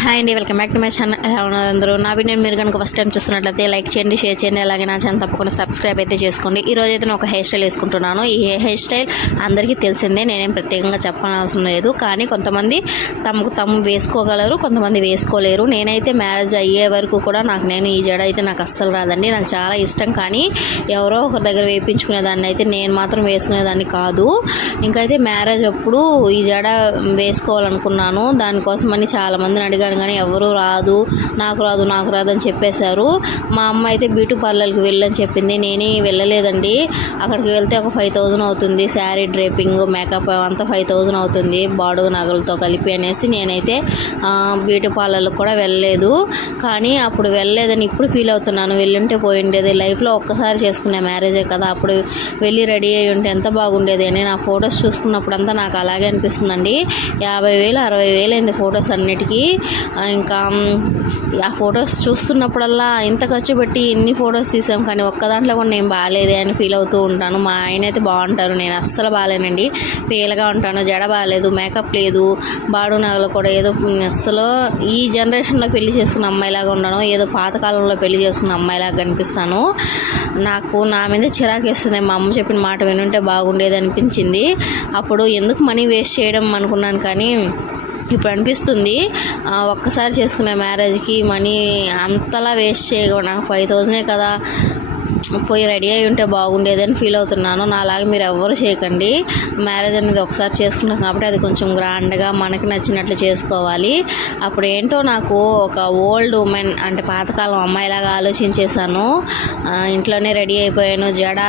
Hi అండి, welcome back to my channel. ఎలా ఉన్నారు అందరూ? నా వీడియో మీరు కనుక ఫస్ట్ టైం చూస్తున్నట్లయితే లైక్ చేయండి, షేర్ చేయండి, అలాగే నా ఛానల్ తప్పకుండా సబ్స్క్రైబ్ అయితే చేసుకోండి. ఈ రోజు అయితే నేను ఒక హెయిర్ స్టైల్ వేసుకుంటున్నాను. ఈ హెయిర్ స్టైల్ అందరికీ తెలిసిందే, నేనేం ప్రత్యేకంగా చెప్పనవసరం లేదు. కానీ కొంతమంది తమకు వేసుకోగలరు, కొంతమంది వేసుకోలేరు. నేనైతే మ్యారేజ్ అయ్యే వరకు కూడా నేను ఈ జడ అయితే నాకు అస్సలు రాదండి. నాకు చాలా ఇష్టం, కానీ ఎవరో ఒకరి దగ్గర వేయించుకునేదాన్ని అయితే నేను మాత్రం వేసుకునేదాన్ని కాదు. ఇంకైతే మ్యారేజ్ అప్పుడు ఈ జడ వేసుకోవాలనుకున్నాను. దానికోసమని చాలామందిని అడిగాను, కానీ ఎవరు నాకు రాదు అని చెప్పేశారు. మా అమ్మ అయితే బ్యూటీ పార్లర్కి వెళ్ళని చెప్పింది. నేనే వెళ్ళలేదండి. అక్కడికి వెళ్తే ఒక 5,000 అవుతుంది, శారీ డ్రేపింగ్, మేకప్ అంతా 5,000 అవుతుంది, బాడుగు నగలతో కలిపి అనేసి నేనైతే బ్యూటీ పార్లర్కి కూడా వెళ్ళలేదు. కానీ అప్పుడు వెళ్ళలేదని ఇప్పుడు ఫీల్ అవుతున్నాను. వెళ్ళుంటే పోయిండేది. లైఫ్లో ఒక్కసారి చేసుకునే మ్యారేజే కదా, అప్పుడు వెళ్ళి రెడీ అయ్యి ఉంటే ఎంత బాగుండేది అని నా ఫొటోస్ చూసుకున్నప్పుడంతా నాకు అలాగే అనిపిస్తుందండి. 50,000 60,000 అయింది ఫొటోస్ అన్నిటికీ. ఇంకా ఆ ఫొటోస్ చూస్తున్నప్పుడల్లా ఇంత ఖర్చు పెట్టి ఇన్ని ఫొటోస్ తీసాం, కానీ ఒక్క దాంట్లో కూడా నేను బాగాలేదే అని ఫీల్ అవుతూ ఉంటాను. మా ఆయన అయితే బాగుంటారు, నేను అస్సలు బాగాలేనండి. పేలగా ఉంటాను, జడ బాగాలేదు, మేకప్ లేదు, బాడు నగలు కూడా ఏదో అస్సలు ఈ జనరేషన్లో పెళ్లి చేసుకున్న అమ్మాయిలాగా ఉన్నాను, ఏదో పాతకాలంలో పెళ్లి చేసుకున్న అమ్మాయిలాగా కనిపిస్తాను. నాకు నా మీద చిరాకు వేస్తుంది. మా అమ్మ చెప్పిన మాట వినుంటే బాగుండేది అనిపించింది. అప్పుడు ఎందుకు మనీ వేస్ట్ చేయడం అనుకున్నాను, కానీ ఇప్పుడు అనిపిస్తుంది ఒక్కసారి చేసుకునే మ్యారేజ్కి మనీ అంతలా వేస్ట్ చేయకుండా 5,000 కదా, పోయి రెడీ అయి ఉంటే బాగుండేది అని ఫీల్ అవుతున్నాను. నాలాగా మీరు ఎవ్వరు చేయకండి. మ్యారేజ్ అనేది ఒకసారి చేసుకున్నాం కాబట్టి అది కొంచెం గ్రాండ్గా మనకి నచ్చినట్లు చేసుకోవాలి. అప్పుడు ఏంటో నాకు ఒక ఓల్డ్ ఉమెన్ అంటే పాతకాలం అమ్మాయిలాగా ఆలోచించేసాను. ఇంట్లోనే రెడీ అయిపోయాను. జడ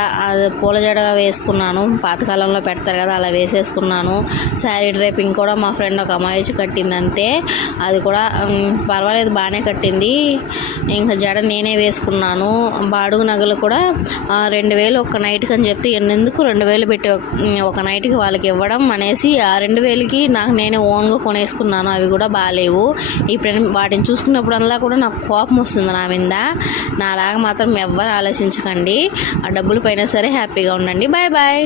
పూల జడగా వేసుకున్నాను, పాతకాలంలో పెడతారు కదా అలా వేసేసుకున్నాను. శారీ డ్రైపింగ్ కూడా మా ఫ్రెండ్ ఒక అమ్మాయి వచ్చి కట్టింది, అంతే. అది కూడా పర్వాలేదు, బాగానే కట్టింది. ఇంకా జడ నేనే వేసుకున్నాను. బాడుగు నగలు కూడా 2,000 ఒక నైట్కి అని చెప్తే ఎందుకు 2,000 పెట్టి ఒక నైట్కి వాళ్ళకి ఇవ్వడం అనేసి ఆ 2,000కి నాకు నేనే ఓన్గా కొనేసుకున్నాను. అవి కూడా బాగాలేవు. ఇప్పుడు వాటిని చూసుకున్నప్పుడల్లా కూడా నాకు కోపం వస్తుంది నా మీద. నాలాగా మాత్రం ఎవ్వరు ఆలోచించకండి. ఆ డబ్బులు పైన సరే హ్యాపీగా ఉండండి. Bye bye.